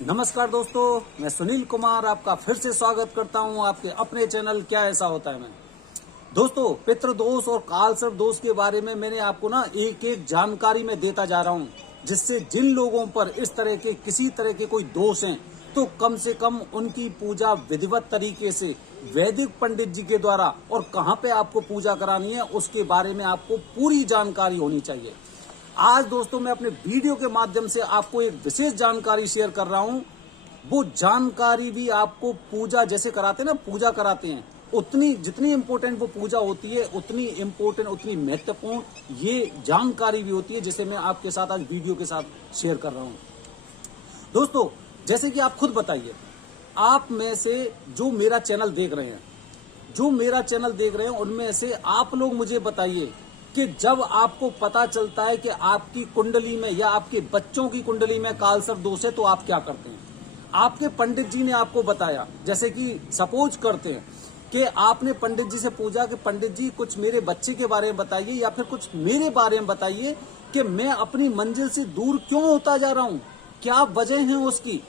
नमस्कार दोस्तों, मैं सुनील कुमार आपका फिर से स्वागत करता हूं आपके अपने चैनल क्या ऐसा होता है में। दोस्तों, पितृदोष और कालसर्प दोष के बारे में मैंने आपको ना एक एक जानकारी में देता जा रहा हूं, जिससे जिन लोगों पर इस तरह के किसी तरह के कोई दोष हैं तो कम से कम उनकी पूजा विधिवत तरीके से वैदिक पंडित जी के द्वारा और कहां पे आपको पूजा करानी है उसके बारे में आपको पूरी जानकारी होनी चाहिए। आज दोस्तों मैं अपने वीडियो के माध्यम से आपको एक विशेष जानकारी शेयर कर रहा हूं। वो जानकारी भी आपको पूजा जैसे कराते हैं ना, पूजा कराते हैं, उतनी जितनी इंपॉर्टेंट वो पूजा होती है उतनी इंपॉर्टेंट, उतनी महत्वपूर्ण ये जानकारी भी होती है, जिसे मैं आपके साथ आज वीडियो के साथ शेयर कर रहा हूं। दोस्तों, जैसे कि आप खुद बताइए, आप में से जो मेरा चैनल देख रहे हैं उनमें से आप लोग मुझे बताइए कि जब आपको पता चलता है कि आपकी कुंडली में या आपके बच्चों की कुंडली में कालसर्प दोष है तो आप क्या करते हैं। आपके पंडित जी ने आपको बताया, जैसे कि सपोज करते हैं कि आपने पंडित जी से पूछा कि पंडित जी कुछ मेरे बच्चे के बारे में बताइए या फिर कुछ मेरे बारे में बताइए कि मैं अपनी मंजिल से दूर क्यों होता जा रहा हूं, क्या वजह है उसकी।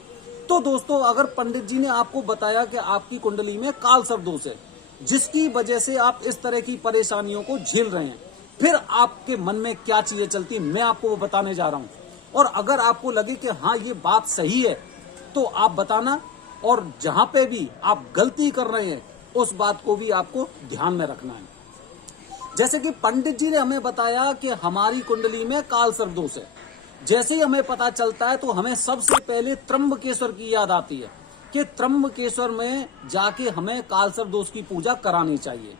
तो दोस्तों, अगर पंडित जी ने आपको बताया कि आपकी कुंडली में कालसर्प दोष है जिसकी वजह से आप इस तरह की परेशानियों को झेल रहे हैं, फिर आपके मन में क्या चीजें चलती मैं आपको वो बताने जा रहा हूं। और अगर आपको लगे कि हाँ ये बात सही है तो आप बताना, और जहां पे भी आप गलती कर रहे हैं उस बात को भी आपको ध्यान में रखना है। जैसे कि पंडित जी ने हमें बताया कि हमारी कुंडली में कालसर्प दोष है, जैसे ही हमें पता चलता है तो हमें सबसे पहले त्र्यंबकेश्वर की याद आती है कि त्र्यंबकेश्वर में जाके हमें कालसर्प दोष की पूजा करानी चाहिए।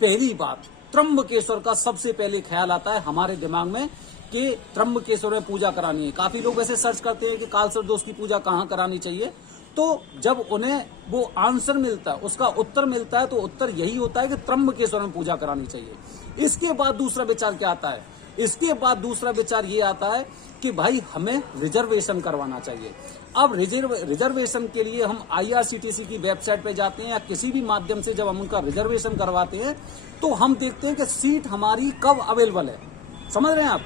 पहली बात, त्र्यंबकेश्वर का सबसे पहले ख्याल आता है हमारे दिमाग में कि त्र्यंबकेश्वर में पूजा करानी है। काफी लोग वैसे सर्च करते हैं कि कालसर्प दोष की पूजा कहाँ करानी चाहिए, तो जब उन्हें वो आंसर मिलता है, उसका उत्तर मिलता है, तो उत्तर यही होता है कि त्र्यंबकेश्वर में पूजा करानी चाहिए। इसके बाद दूसरा विचार क्या आता है? इसके बाद दूसरा विचार ये आता है कि भाई हमें रिजर्वेशन करवाना चाहिए। अब रिजर्वेशन के लिए हम IRCTC की वेबसाइट पे जाते हैं या किसी भी माध्यम से जब हम उनका रिजर्वेशन करवाते हैं तो हम देखते हैं कि सीट हमारी कब अवेलेबल है। समझ रहे हैं आप,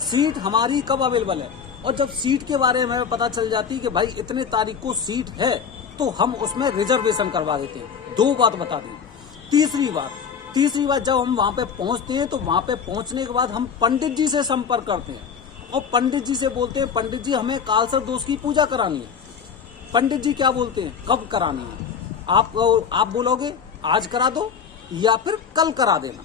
सीट हमारी कब अवेलेबल है। और जब सीट के बारे में पता चल जाती है कि भाई इतने तारीख को सीट है तो हम उसमें रिजर्वेशन करवा देते हैं। दो बात बता दी। तीसरी बात, जब हम वहां पे पहुंचते हैं तो वहां पे पहुंचने के बाद हम पंडित जी से संपर्क करते हैं और पंडित जी से बोलते हैं, पंडित जी हमें कालसर्प दोष की पूजा करानी है। पंडित जी क्या बोलते हैं, कब करानी है। आप बोलोगे आज करा दो या फिर कल करा देना,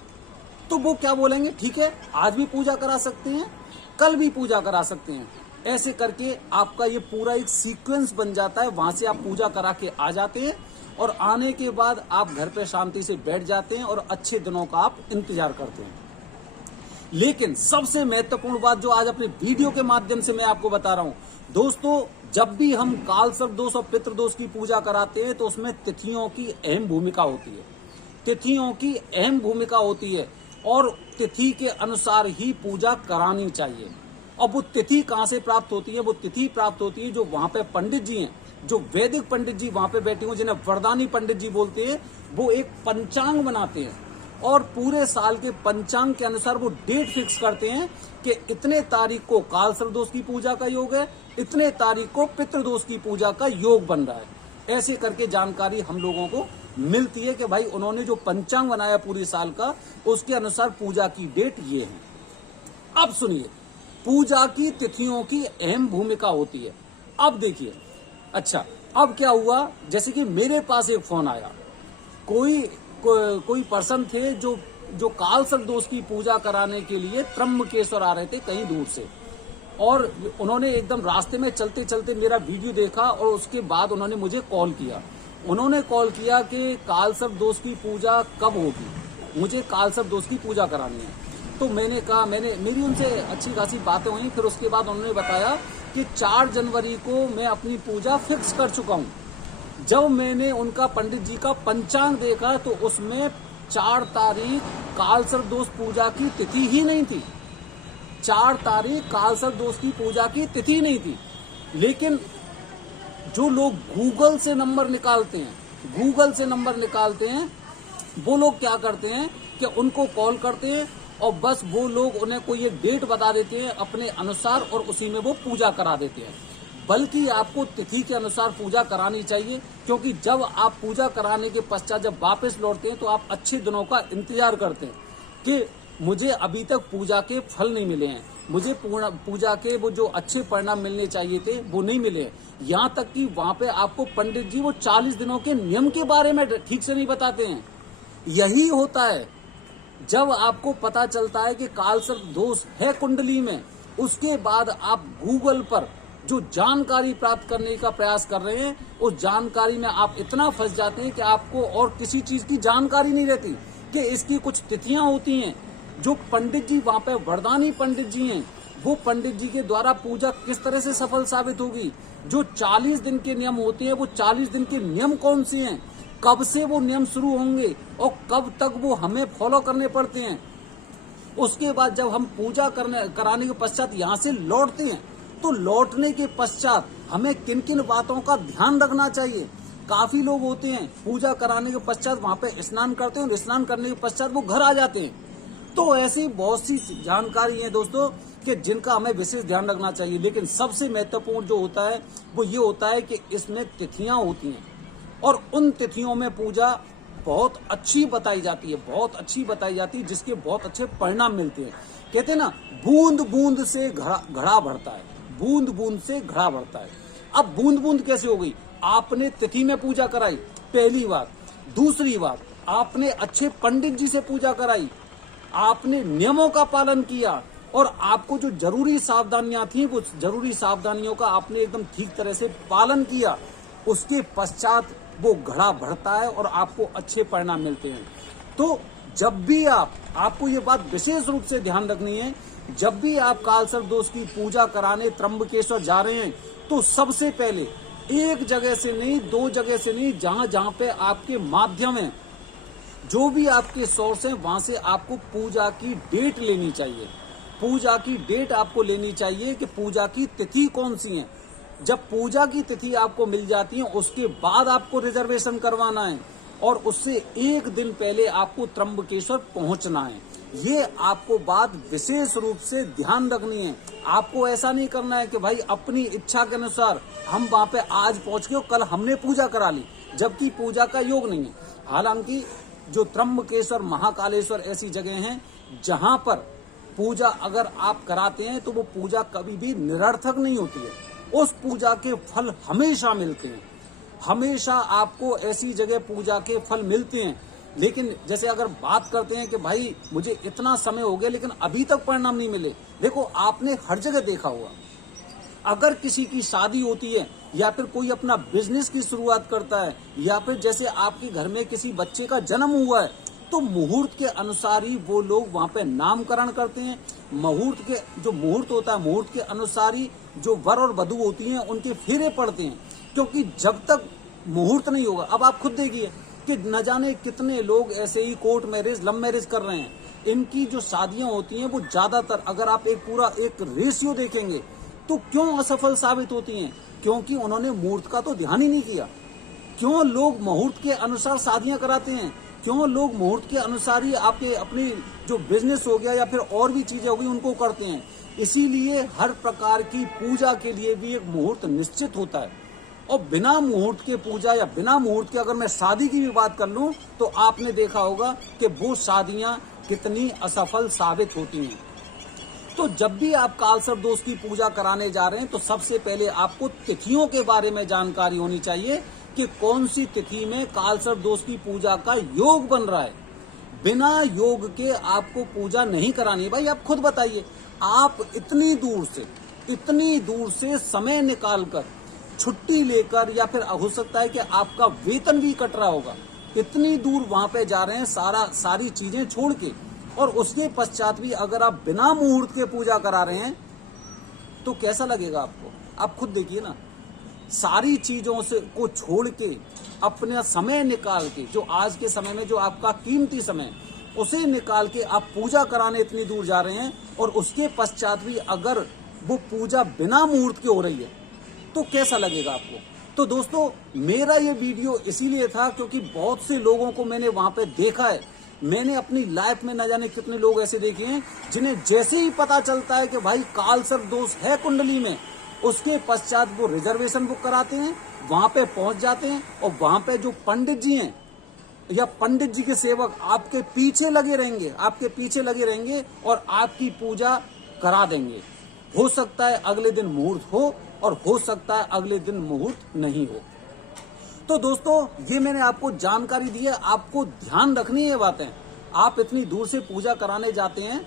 तो वो क्या बोलेंगे, ठीक है आज भी पूजा करा सकते हैं, कल भी पूजा करा सकते हैं। ऐसे करके आपका ये पूरा एक सीक्वेंस बन जाता है। वहां से आप पूजा करा के आ जाते हैं और आने के बाद आप घर पे शांति से बैठ जाते हैं और अच्छे दिनों का आप इंतजार करते हैं। लेकिन सबसे महत्वपूर्ण बात जो आज अपने वीडियो के माध्यम से मैं आपको बता रहा हूं, दोस्तों, जब भी हम कालसर्प दोष और पितृदोष की पूजा कराते हैं तो उसमें तिथियों की अहम भूमिका होती है और तिथि के अनुसार ही पूजा करानी चाहिए। अब वो तिथि कहां से प्राप्त होती है? वो तिथि प्राप्त होती है जो वहां पे पंडित जी हैं, जो वैदिक पंडित जी वहां पे बैठे हुए जिन्हें वरदानी पंडित जी बोलते हैं, वो एक पंचांग बनाते हैं और पूरे साल के पंचांग के अनुसार वो डेट फिक्स करते हैं कि इतने तारीख को कालसर्प दोष की पूजा का योग है, इतने तारीख को पितृदोष की पूजा का योग बन रहा है। ऐसे करके जानकारी हम लोगों को मिलती है कि भाई उन्होंने जो पंचांग बनाया पूरे साल का, उसके अनुसार पूजा की डेट ये है। अब सुनिए, पूजा की तिथियों की अहम भूमिका होती है। अब देखिए, अच्छा अब क्या हुआ, जैसे कि मेरे पास एक फोन आया, कोई पर्सन थे जो कालसर्प दोष की पूजा कराने के लिए त्र्यंबकेश्वर आ रहे थे कहीं दूर से, और उन्होंने एकदम रास्ते में चलते चलते मेरा वीडियो देखा और उसके बाद उन्होंने मुझे कॉल किया। उन्होंने कॉल किया कि कालसर्प दोष की पूजा कब होगी, मुझे कालसर्प दोष की पूजा करानी है। तो मैंने कहा, मेरी उनसे अच्छी खासी बातें हुई। फिर उसके बाद उन्होंने बताया कि 4 जनवरी को मैं अपनी पूजा फिक्स कर चुका हूं। जब मैंने उनका पंडित जी का पंचांग देखा तो उसमें 4 तारीख कालसर्प दोष पूजा की तिथि ही नहीं थी। 4 तारीख कालसर्प दोष की पूजा की तिथि नहीं थी। लेकिन जो लोग गूगल से नंबर निकालते हैं वो लोग क्या करते हैं कि उनको कॉल करते हैं और बस वो लोग उन्हें कोई एक डेट बता देते हैं अपने अनुसार और उसी में वो पूजा करा देते हैं। बल्कि आपको तिथि के अनुसार पूजा करानी चाहिए, क्योंकि जब आप पूजा कराने के पश्चात जब वापस लौटते हैं तो आप अच्छे दिनों का इंतजार करते हैं कि मुझे अभी तक पूजा के फल नहीं मिले हैं, मुझे पूजा के वो जो अच्छे परिणाम मिलने चाहिए थे वो नहीं मिले हैं। यहाँ तक कि वहां पे आपको पंडित जी वो 40 दिनों के नियम के बारे में ठीक से नहीं बताते हैं। यही होता है जब आपको पता चलता है कि कालसर्प दोष है कुंडली में, उसके बाद आप गूगल पर जो जानकारी प्राप्त करने का प्रयास कर रहे हैं, उस जानकारी में आप इतना फंस जाते हैं कि आपको और किसी चीज की जानकारी नहीं रहती कि इसकी कुछ तिथियां होती हैं। जो पंडित जी वहां पे वरदानी पंडित जी हैं, वो पंडित जी के द्वारा पूजा किस तरह से सफल साबित होगी। जो 40 दिन के नियम होते हैं, वो 40 दिन के नियम कौन से हैं, कब से वो नियम शुरू होंगे और कब तक वो हमें फॉलो करने पड़ते हैं। उसके बाद जब हम पूजा कराने के पश्चात यहाँ से लौटते हैं, तो लौटने के पश्चात हमें किन किन बातों का ध्यान रखना चाहिए। काफी लोग होते हैं पूजा कराने के पश्चात वहां पे स्नान करते हैं और स्नान करने के पश्चात वो घर आ जाते हैं। तो ऐसी बहुत सी जानकारी है दोस्तों कि जिनका हमें विशेष ध्यान रखना चाहिए। लेकिन सबसे महत्वपूर्ण जो होता है वो ये होता है कि इसमें तिथियां होती हैं और उन तिथियों में पूजा बहुत अच्छी बताई जाती है, बहुत अच्छी बताई जाती है, जिसके बहुत अच्छे परिणाम मिलते हैं। कहते हैं ना, बूंद बूंद से घड़ा भरता है, बूंद बूंद से घड़ा भरता है। अब बूंद बूंद कैसे हो गई? आपने तिथि में पूजा कराई, पहली बात। दूसरी बात, आपने अच्छे पंडित जी से पूजा कराई, आपने नियमों का पालन किया और आपको जो जरूरी सावधानियां थी वो जरूरी सावधानियों का आपने एकदम ठीक तरह से पालन किया। उसके पश्चात वो घड़ा भरता है और आपको अच्छे परिणाम मिलते हैं। तो जब भी आपको ये बात विशेष रूप से ध्यान रखनी है, जब भी आप कालसर्प दोष की पूजा कराने त्र्यंबकेश्वर जा रहे हैं, तो सबसे पहले एक जगह से नहीं, दो जगह से नहीं, जहां पे आपके माध्यम है, जो भी आपके सोर्स हैं, वहां से आपको पूजा की डेट लेनी चाहिए। पूजा की डेट आपको लेनी चाहिए कि पूजा की तिथि कौन सी है। जब पूजा की तिथि आपको मिल जाती है, उसके बाद आपको रिजर्वेशन करवाना है और उससे एक दिन पहले आपको त्र्यंबकेश्वर पहुंचना है। ये आपको बात विशेष रूप से ध्यान रखनी है। आपको ऐसा नहीं करना है कि भाई अपनी इच्छा के अनुसार हम वहां पे आज पहुंच गए, कल हमने पूजा करा ली, जबकि पूजा का योग नहीं है। हालांकि जो त्र्यंबकेश्वर, महाकालेश्वर ऐसी जगह हैं जहां पर पूजा अगर आप कराते हैं तो वो पूजा कभी भी निरर्थक नहीं होती है। उस पूजा के फल हमेशा मिलते हैं, हमेशा आपको ऐसी जगह पूजा के फल मिलते हैं। लेकिन जैसे अगर बात करते हैं कि भाई मुझे इतना समय हो गया लेकिन अभी तक परिणाम नहीं मिले, देखो आपने हर जगह देखा होगा, अगर किसी की शादी होती है या फिर कोई अपना बिजनेस की शुरुआत करता है या फिर जैसे आपके घर में किसी बच्चे का जन्म हुआ है, तो मुहूर्त के अनुसार ही वो लोग वहां पे नामकरण करते हैं। मुहूर्त के जो मुहूर्त होता है, मुहूर्त के अनुसार ही जो वर और वधू होती हैं उनके फेरे पड़ते हैं, क्योंकि जब तक मुहूर्त नहीं होगा, अब आप खुद देखिए कि न जाने कितने लोग ऐसे ही कोर्ट मैरिज, लव मैरिज कर रहे हैं। इनकी जो शादियां होती हैं वो ज्यादातर, अगर आप एक रेशियो देखेंगे, तो क्यों असफल साबित होती हैं? क्योंकि उन्होंने मुहूर्त का तो ध्यान ही नहीं किया। क्यों लोग मुहूर्त के अनुसार शादियां कराते हैं? क्यों लोग मुहूर्त के अनुसार ही आपके अपनी जो बिजनेस हो गया या फिर और भी चीजें हो गई उनको करते हैं? इसीलिए हर प्रकार की पूजा के लिए भी एक मुहूर्त निश्चित होता है। और बिना मुहूर्त के पूजा या बिना मुहूर्त के अगर मैं शादी की भी बात कर लूं, तो आपने देखा होगा कि वो शादियां कितनी असफल साबित होती हैं। तो जब भी आप कालसर्प दोष की पूजा कराने जा रहे हैं, तो सबसे पहले आपको तिथियों के बारे में जानकारी होनी चाहिए कि कौन सी तिथि में कालसर्प दोष की पूजा का योग बन रहा है। बिना योग के आपको पूजा नहीं करानी। भाई आप खुद बताइए, आप इतनी दूर से समय निकालकर, छुट्टी लेकर, या फिर हो सकता है कि आपका वेतन भी कट रहा होगा, इतनी दूर वहां पे जा रहे हैं सारी चीजें छोड़ के, और उसके पश्चात भी अगर आप बिना मुहूर्त के पूजा करा रहे हैं तो कैसा लगेगा आपको? आप खुद देखिए ना, सारी चीजों से को छोड़ के अपना समय निकाल के, जो आज के समय में जो आपका कीमती समय, उसे निकाल के आप पूजा कराने इतनी दूर जा रहे हैं, और उसके पश्चात भी अगर वो पूजा बिना मुहूर्त के हो रही है तो कैसा लगेगा आपको? तो दोस्तों, मेरा ये वीडियो इसीलिए था क्योंकि बहुत से लोगों को मैंने वहां पे देखा है। मैंने अपनी लाइफ में न जाने कितने लोग ऐसे देखे हैं जिन्हें जैसे ही पता चलता है कि भाई कालसर्प दोष है कुंडली में, उसके पश्चात वो रिजर्वेशन बुक कराते हैं, वहां पे पहुंच जाते हैं और वहां पे जो पंडित जी हैं या पंडित जी के सेवक आपके पीछे लगे रहेंगे और आपकी पूजा करा देंगे। हो सकता है अगले दिन मुहूर्त हो और हो सकता है अगले दिन मुहूर्त नहीं हो। तो दोस्तों, ये मैंने आपको जानकारी दी है, आपको ध्यान रखनी है बातें। आप इतनी दूर से पूजा कराने जाते हैं,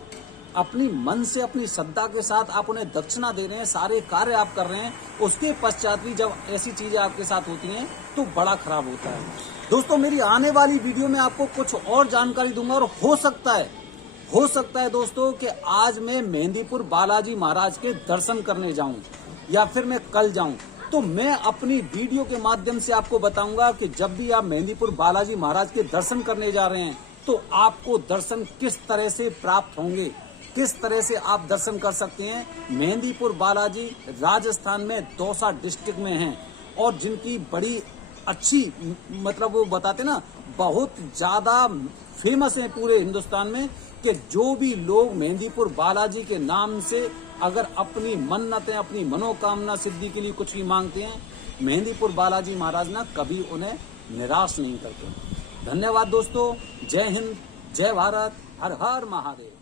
अपनी मन से अपनी श्रद्धा के साथ आप उन्हें दक्षिणा दे रहे हैं, सारे कार्य आप कर रहे हैं, उसके पश्चात भी जब ऐसी चीजें आपके साथ होती हैं तो बड़ा खराब होता है। दोस्तों, मेरी आने वाली वीडियो में आपको कुछ और जानकारी दूंगा और हो सकता है दोस्तों कि आज मैं मेहंदीपुर बालाजी महाराज के दर्शन करने जाऊं या फिर मैं कल जाऊं। तो मैं अपनी वीडियो के माध्यम से आपको बताऊंगा कि जब भी आप मेहंदीपुर बालाजी महाराज के दर्शन करने जा रहे हैं तो आपको दर्शन किस तरह से प्राप्त होंगे, किस तरह से आप दर्शन कर सकते हैं। मेहंदीपुर बालाजी राजस्थान में दौसा डिस्ट्रिक्ट में हैं और जिनकी बड़ी अच्छी मतलब वो बताते ना बहुत ज्यादा फेमस है पूरे हिंदुस्तान में कि जो भी लोग मेहंदीपुर बालाजी के नाम से अगर अपनी मन्नतें अपनी मनोकामना सिद्धि के लिए कुछ भी मांगते हैं, मेहंदीपुर बालाजी महाराज ना कभी उन्हें निराश नहीं करते। धन्यवाद दोस्तों, जय हिंद, जय भारत, हर हर महादेव।